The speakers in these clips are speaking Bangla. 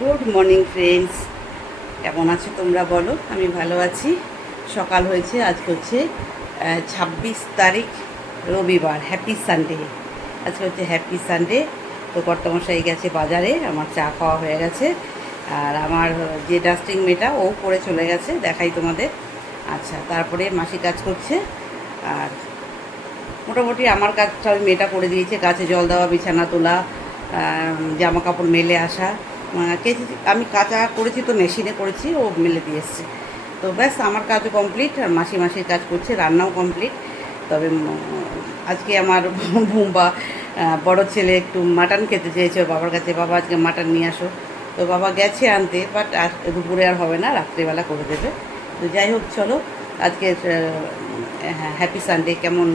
গুড মর্নিং ফ্রেন্ডস, কেমন আছো তোমরা বলো? আমি ভালো আছি। সকাল হয়েছে, আজকে হচ্ছে 26 তারিখ রবিবার। Happy Sunday. আজকে হচ্ছে হ্যাপি সানডে। তো কর্তামশাই গেছে বাজারে, আমার চা খাওয়া হয়ে গেছে। আর আমার যে ডাস্টিং মেয়েটা ও করে চলে গেছে, দেখাই তোমাদের। আচ্ছা, তারপরে মাসি কাজ করছে। আর মোটামুটি আমার কাজটা ওই মেয়েটা করে দিয়েছে, গাছে জল দেওয়া, বিছানা তোলা, জামা কাপড় মেলে আসা। আমি কাঁচা করেছি তো মেশিনে করেছি, ও মেলে দিয়ে এসছে। তো ব্যাস আমার কাজও কমপ্লিট, আর মাসির কাজ করছে, রান্নাও কমপ্লিট। তবে আজকে আমার বুম্বা বড় ছেলে একটু মাটন খেতে চেয়েছে ওর বাবার কাছে, বাবা আজকে মাটন নিয়ে আসো। তো বাবা গেছে আনতে, বাট আর দুপুরে আর হবে না, রাত্রিবেলা করে দেবে। তো যাই হোক, চলো আজকে হ্যাপি সানডে কেমন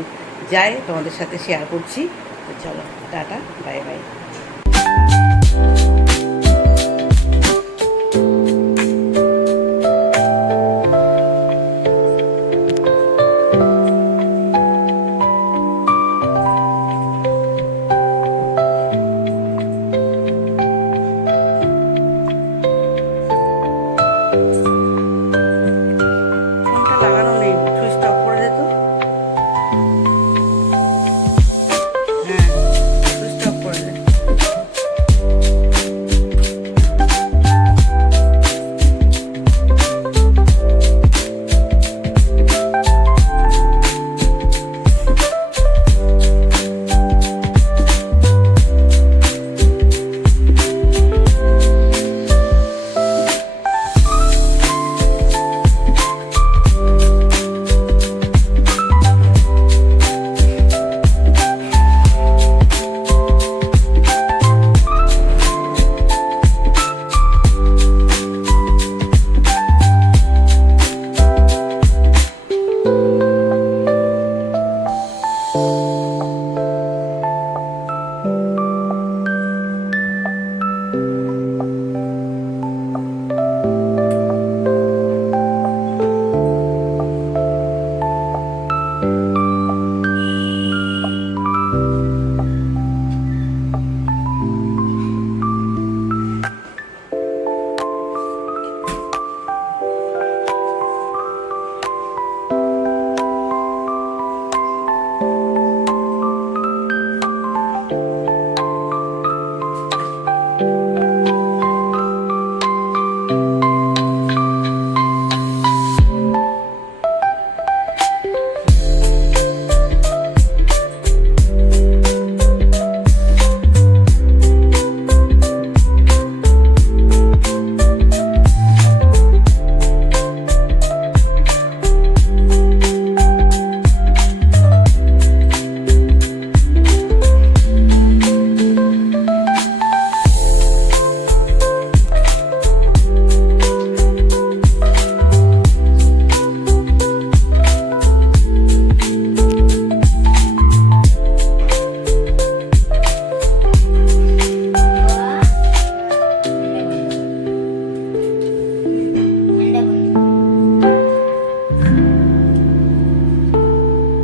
যায় তোমাদের সাথে শেয়ার করছি। তো চলো, টাটা, বাই বাই। ফোনটা লাগানো নেই, সুইচটা অফ করে দে তো। হ্যাঁ, সুইচটা অফ করে দে।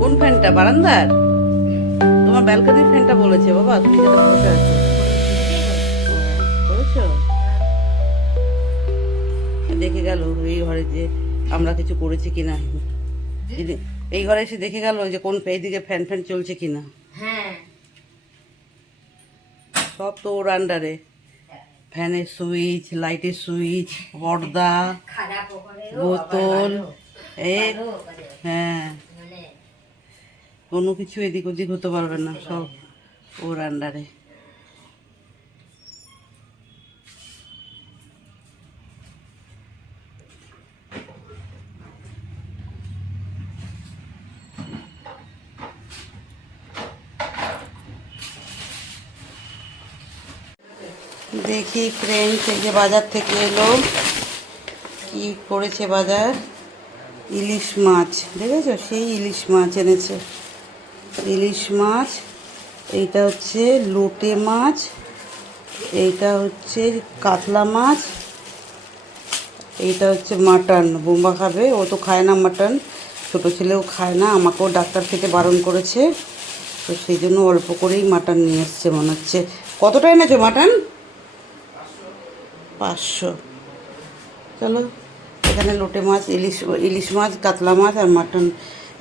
কোন ফ্যানটা? বারান্দার? তোমার ব্যালকনির ফ্যানটা বলেছে বাবা, তুমি যেটা বসে আছো। করেছো? দেখে গেল এই ঘরে যে আমরা কিছু করেছি কিনা, এই ঘরে এসে দেখে গেল যে কোন এইদিকে ফ্যান ফ্যান চলছে কিনা। সব তো ওর আন্ডারে, ফ্যানের সুইচ, লাইটের সুইচ, পর্দা, বোতল, হ্যাঁ, কোনো কিছু এদিক ওদিক হতে পারবে না, সব ওর আন্ডারে। দেখি ফ্রেন্ডস, এই যে বাজার থেকে এলো, কি করেছে বাজার। ইলিশ মাছ, দেখেছো? সেই ইলিশ মাছ এনেছে, ইলিশ মাছ। এইটা হচ্ছে লোটে মাছ, এইটা হচ্ছে কাতলা মাছ, এইটা হচ্ছে মাটন। বোম্বা খাবে, ও তো খায় না মাটন, ছোটো ছেলেও খায় না, আমাকেও ডাক্তার থেকে বারণ করেছে। তো সেই জন্য অল্প করেই মাটন নিয়ে এসছে মনে হচ্ছে। কতটা এনেছো মাটন? 500। চলো, এখানে লোটে মাছ, ইলিশ মাছ, কাতলা মাছ আর মাটন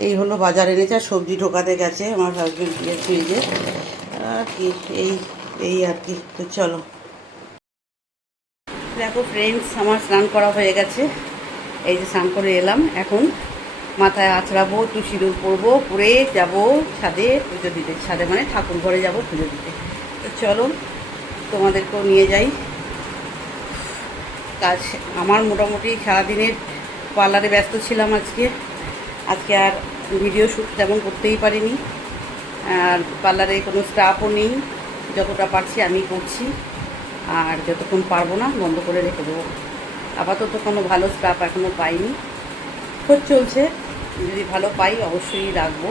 এই হলো বাজার এনেছে। আর সবজি ঢোকাতে গেছে আমার হাজব্যান্ড ফ্রিজে। আর কি এই এই আর কি। তো চলো, দেখো ফ্রেন্ডস, আমার স্নান করা হয়ে গেছে। এই যে স্নান করে এলাম, এখন মাথায় আঁচড়াবো, একটু সিঁদুর পরবো, পরে যাব ছাদে পুজো দিতে। ছাদে মানে ঠাকুর ঘরে যাব পুজো দিতে। তো চলো, তোমাদেরকেও নিয়ে যাই। কাজ আমার মোটামুটি সারাদিনের পার্লারে ব্যস্ত ছিলাম আজকে। আজকে আর ভিডিও শ্যুট তেমন করতেই পারিনি। আর পার্লারে কোনো স্টাফও নেই, যতটা পারছি আমি করছি। আর যতক্ষণ পারবো না বন্ধ করে রেখে দেবো। আপাতত কোনো ভালো স্টাফ এখনও পাইনি, খোঁজ চলছে। যদি ভালো পাই অবশ্যই রাখবো।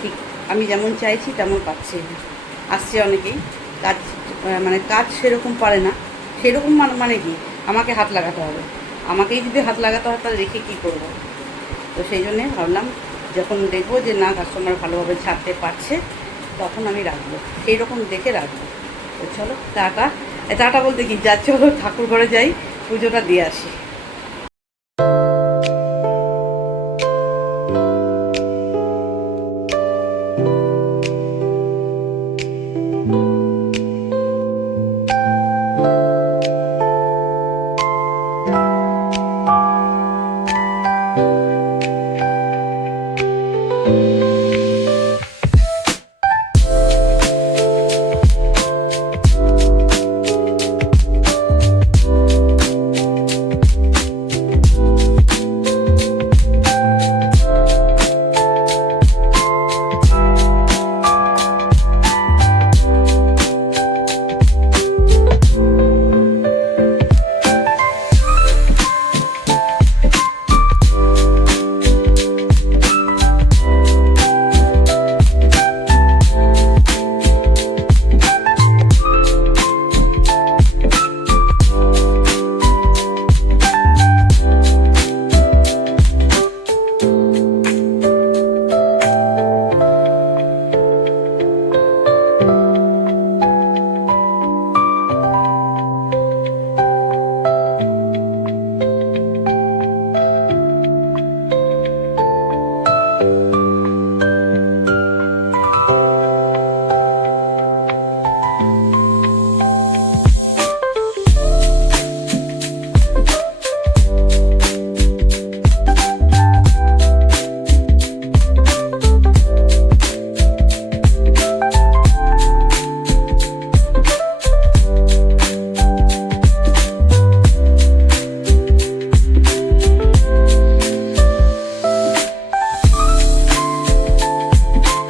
ঠিক আমি যেমন চাইছি তেমন পাচ্ছি না। আসছে অনেকেই, কাজ মানে কাজ সেরকম পারে না। সেরকম মানে কি, আমাকে হাত লাগাতে হবে। আমাকেই যদি হাত লাগাতে হয় তাহলে রেখে কী করবো? তো সেই জন্যে ভাবলাম, যখন দেখবো যে না কাস্টমার ভালোভাবে ছাড়তে পারছে তখন আমি রাখবো, সেই রকম দেখে রাখবো। তো চলো টাটা। টাটা বলতে কি, যাচ্ছ ঠাকুর ঘরে যাই, পুজোটা দিয়ে আসি।